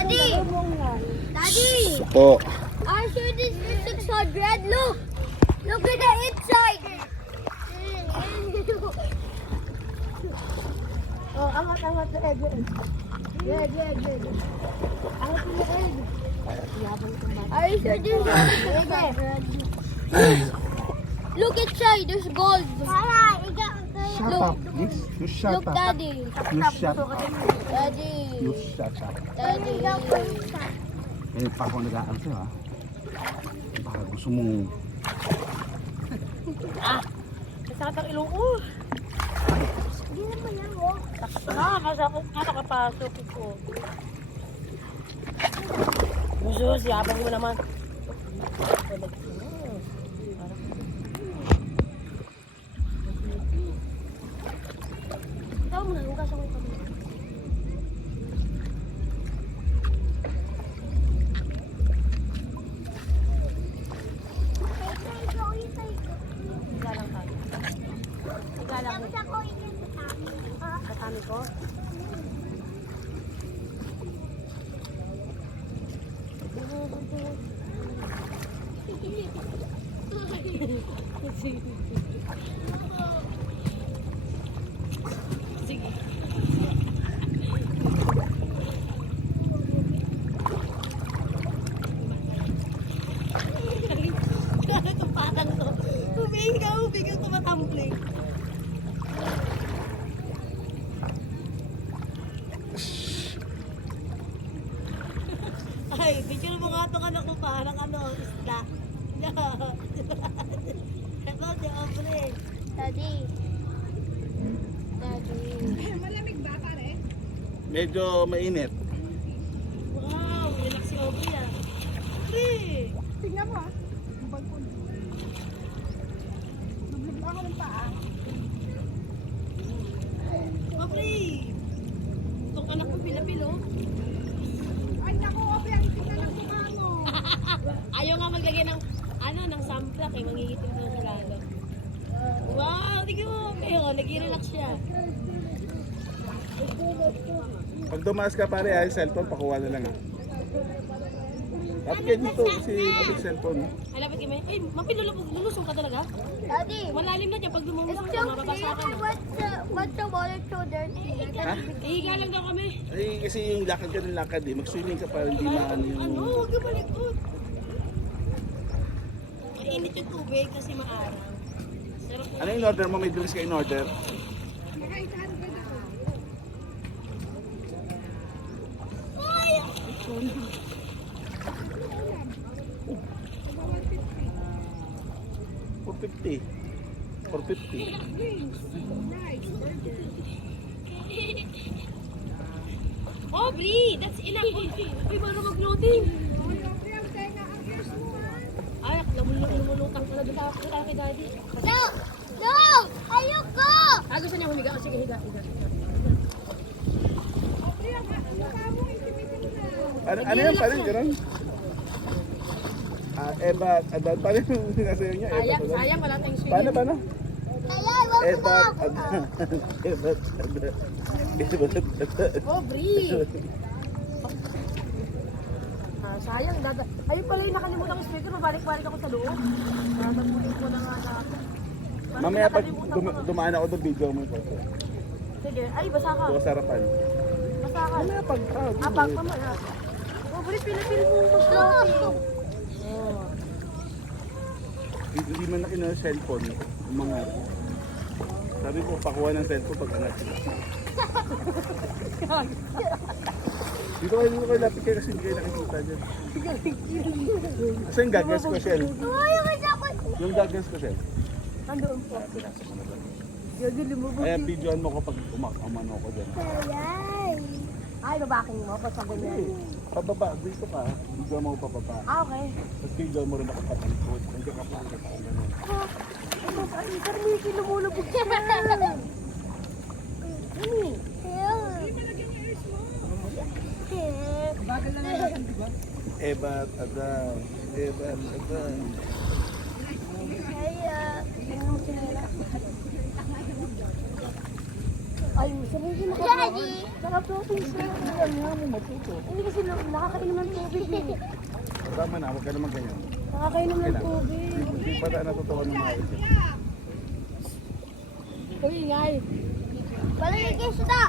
Daddy! Daddy! Po. I sure this is 600. Look! Look at the inside! Oh, angat na egg. Egg. Angat na egg. Are you sure this is 600? Look inside, there's gold. Shut up, please. You shut Look, up. Daddy. You shut up. Daddy. You shut up. Daddy. Eh, pa ako nag-aaral sa'yo, ha? Baka gusto mong... Masakit ang ilong ko. Hindi naman yan, oh. Masakit nga nakapasok ko. Busos, yabang mo naman. Ikaw muna, hugas ako yung kamay. Galang ka. Galang ko. Katami ko. Sige. Itong patang to. Umigaw, tumatumbling. Ay, picture mo nga itong anak ko parang isda. Ito, di ombre. Daddy. Daddy. Medyo mainit. Wow, relax si Aubrey ah. Aubrey! Tingnan mo ah. Ang balkon. Nablag ako ng paa. Aubrey! Itong anak ko pila-pilo. Ay naku, Ope, ang tingnan ng mukha mo. Ayaw nga maglagay ng samplak eh, mangingitim na siya lalo. Wow, tignan mo. Pero, nag-relax siya. Pag dumaas ka pare, ay cellphone, pakuha na lang, ha? Dapat kayo dito kasi pag cellphone. Ay, lapit kami. Ay, lulusong ka talaga? Daddy. Malalim na dyan. Pag lumulong It's ka, so mababasa ka clear. na. What's the water so dirty? Ha? Ihiga lang daw kami. Ay, kasi yung lakad ka ng lakad, eh. Mag-swimming ka para hindi maano yung... Ano? Huwag ka malikot. Mainit yung tubig kasi maarang. Sarap na. Ano yung order mo? May drinks ka in order? Nakaisahan ka na. Ay! 450. 450. Aubrey! That's enough. Uy, baka mag-loading. Ope, ang tenga ang ears mo ah. Ay, lumulutang pala doon sa kay daddy. No! No! Ayoko! Gusto niya humiga. Sige, higa. Ope, ang mukha mo itim-itim na. Ano yan? Parang gano'n? Eba, adan. Parang yung sinasayo niya. Sayang, wala tayong swimming. Paano? Kaya, ayoko Eba, na. adan. Eba, adan. Eba, adan. Aubrey! Sayang, ayun pala yung nakalimutan ko speaker, mabalik-balik ako sa loob. Tatagpunin ko na nga na. Mamaya pag dumaan ako doon, video mo yung photo. Sige, ay, basa ka. Doon sa harapan. Basa ka. Mamaya pag... Pag mamaya. Aubrey, pila-pila mo mo siya. Hindi man na kinuha cellphone. Mga... Sabi ko, pakuha ng cellphone pag angat. Dito kayo lapit kayo kasi hindi kayo nakikita dyan. Kasi yung gagas ko, Shell. Ayaw kasi ako. Yung gagas ko, Shell. Nandoon po. Gagi, lumubog. Kaya videoan mo ko pag umano ko dyan. Ayan. Ay, babaking mo, ba't sabi niya? Pababa, dito ka. Video mo ko pababa. Okay. Tapos video mo rin ako patalikod. Nandiyan ka pa ako gano'n. Ito, ay, Carmiki, lumulubog siya. Ano? Bagal na naman, di ba? Ebat, adan. Ebat, adan. Kaya. Ay, sabihin mo Daddy! naka-floating siya. Ano mo matuto? Hindi kasi nakakainom ng tubig eh. Tama na, huwag ka naman ganyan. Nakakainom ng tubig. Hindi pa na natutuwa ng mga ito. Uy, ingay. Walang ikisda!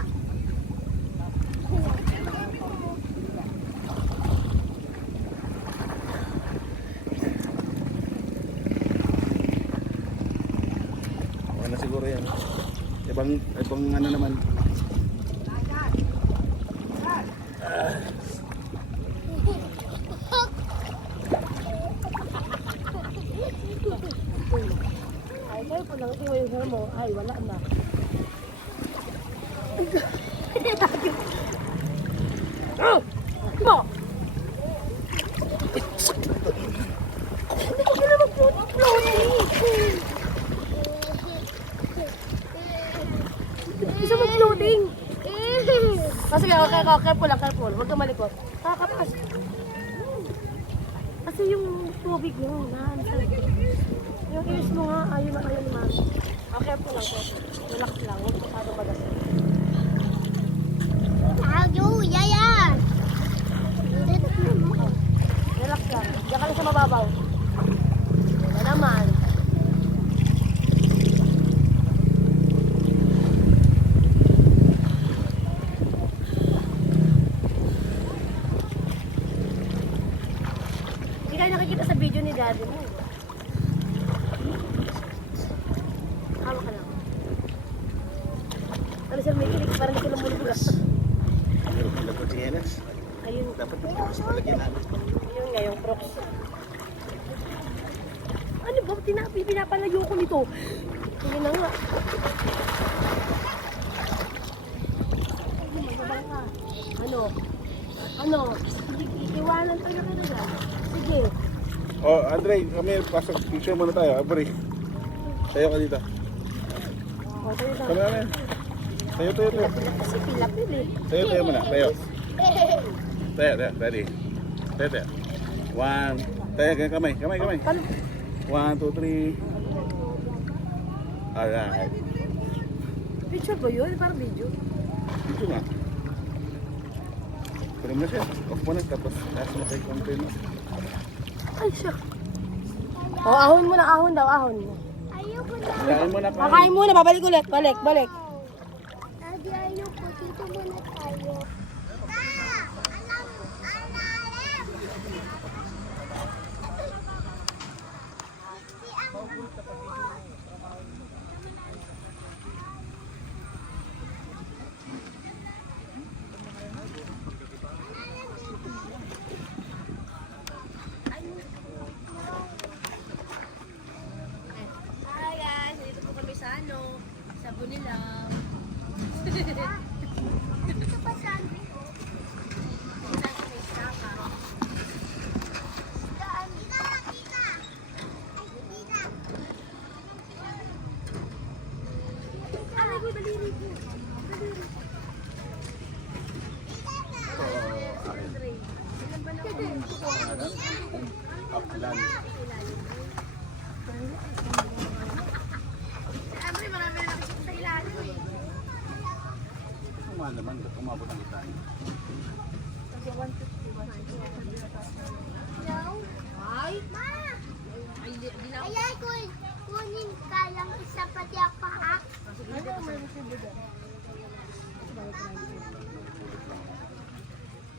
Okay na siguro yan. Ibang ano naman. Ay, kayo po lang ito yung hair mo. Ay, wala na. Ah! Mo! Hindi ko kailan mag-floating. Isa mag-floating. Sige, okay, careful lang, careful. Huwag ka malikot. Kakapas. Kasi yung tubig mo, yung ilis mo nga, ayun naman. Careful lang, careful. Relax lang, huwag masyado bagasal. Ayo, yaya! Relax lang. Diyan ka lang sa mababaw. Wala naman. Hindi kayo nakikita sa video ni daddy mo. Hawak ka lang. Ano sir, may kilig. Parang hindi ko lang mulubugas. Meron pala po tsinelas. Ayun. Dapat mas palagyan namin. Yun nga, yung crocs. Ano ba? Pinapalayo ko nito. Yun na nga. Magbabang ka. Ano? Iwanan tayo na kayo dyan. Sige. Oh, Andre, kami pasok. Picture muna tayo. Abri. Tayo ka dito. O, tayo na. Kami namin. Tayo. Kasi pilapil eh. Tayo muna. Tayo. Ready. Tayo. One. Tayo, kamay. Paano? 1, 2, 3. Alright. Picture ba yun? Parang video. Dito nga. Pero mo siya. Off mo na. Tapos taas mo kay content. Ay, siya. O, ahon mo na. Ahon daw, ahon. Ayoko na. Kain mo na. Kakain muna. Babalik ulit. Balik. Daddy, ayoko. Dito muna tayo. Hi guys, dito po kami sa sa Bunilaw. Ito pa saan? Upland. Siyempre, marami na nakasip sa ilalim. Kumahan naman. Umabot ang itan. No? Ay! Ma! Ay, di na ako. Kaya kunin ka lang isa pati ako ha?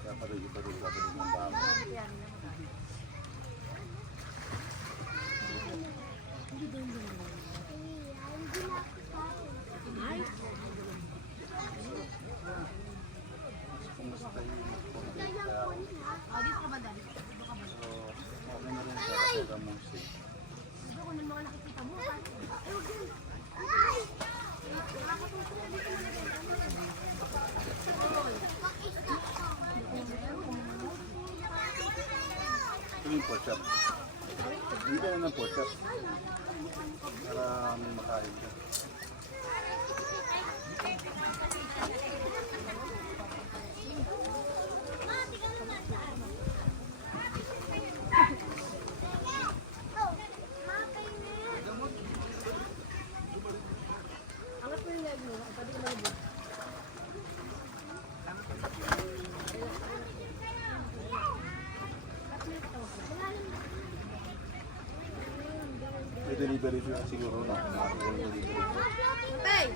Kaya parugi ng bawang. Ito yung pork chop. Hindi ka na ng pork chop. Para may makain ka. Angat mo yung leg mo. Pwede ka malabot. delivery fee siguro na. Tay!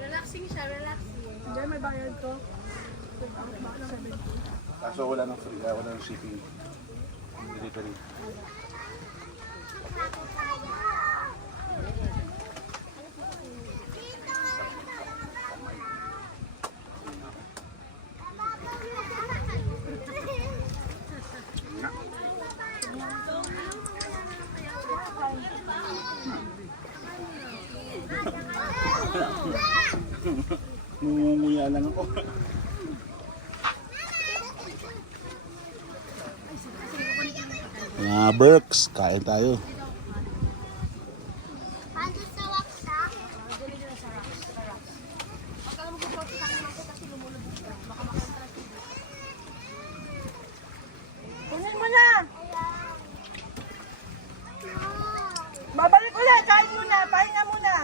Relaxing siya, relaxing. Hindi, may bayad to. Kaso wala nang free, wala nang shipping. Delivery. Ngumunguya lang ako. Mga Berks, kain tayo. Ando sa waksa. Kunin mo na! Babalik ulit! Kain muna! Pahinga muna!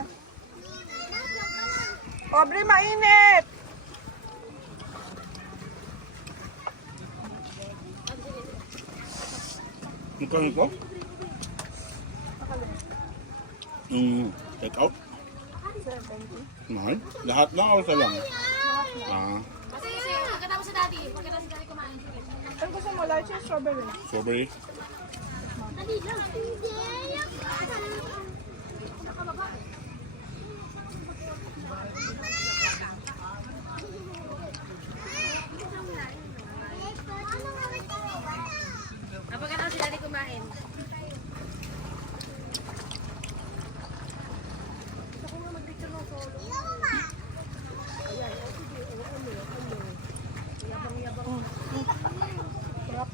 Pobre, mainit! Magkano ito? Yung take out? Mahal? Lahat na o isa lang? Ah, Kasi, pagkatapos sa daddy, pagkatapos sa daddy kumain. Ano gusto mo? Lychee or strawberry? strawberry. Dali lang. Hindi. Pagkatapos sa daddy kumain.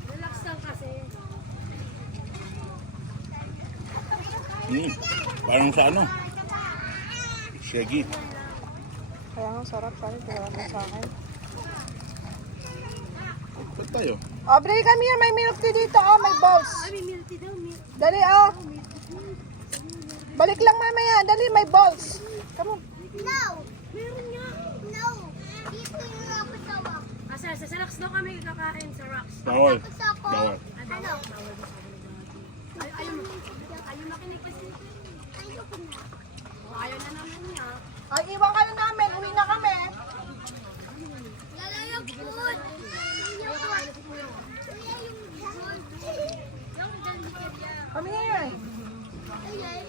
Relax lang kasi. Parang sa ano? Shaggy. Kaya nga sarap. Sana tinawa mo sa akin. Ba't tayo? Aubrey, come here. May milk tea dito. Oh, may balls. May milk tea daw, milk. Dali, oh. Balik lang mamaya. Dali, may balls. Come on. No. Meron nga. No. Dito yung ako sa wak. Sa rocks daw kami kakain sa rocks. Bawal. Tapos ako. Bawal. Ano? Ayaw makinig kasi. Ayoko na. Ayaw na naman niya. Ay, iwan ka na namin. Uwi na kami. Lalayag food. Come here.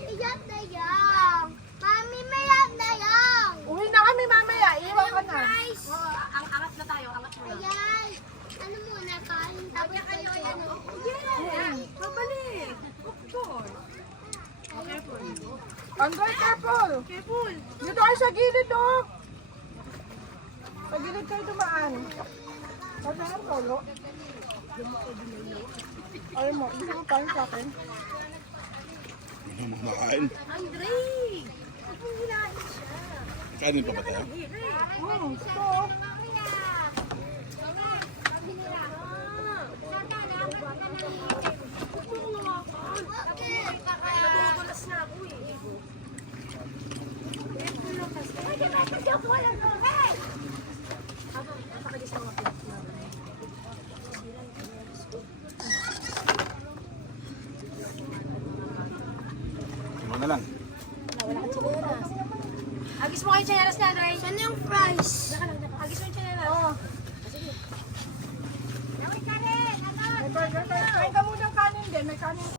Iyak na yan. Mami, mayag na yan. Uwi na kami mamaya. Iwan ka na. Guys. Ang angat na tayo, angat muna. Ayan. Ano muna, kain. Tapos kayo yan. Babalik. Of course. Careful. Android, careful. Careful. Dito kayo sa gilid, oh. Sa gilid kayo dumaan. Sabi ng tolo. Ayaw mo, hindi mo kain sa akin. Makain. Andre! Kung hilahin siya. Kanin pa ba tayo? Ito. Nagugulas na ako eh. Careful lang kasi. Habang nakagis lang ako. Ano na lang? Wala kang tsinelas. Agis mo kayo tsinelas na, Andre. Saan yung fries? Agis mo yung tsinelas. Oh. Nawit ka rin. Ano? May burger tayo. Kain ka muna ng kanin din. May kanin.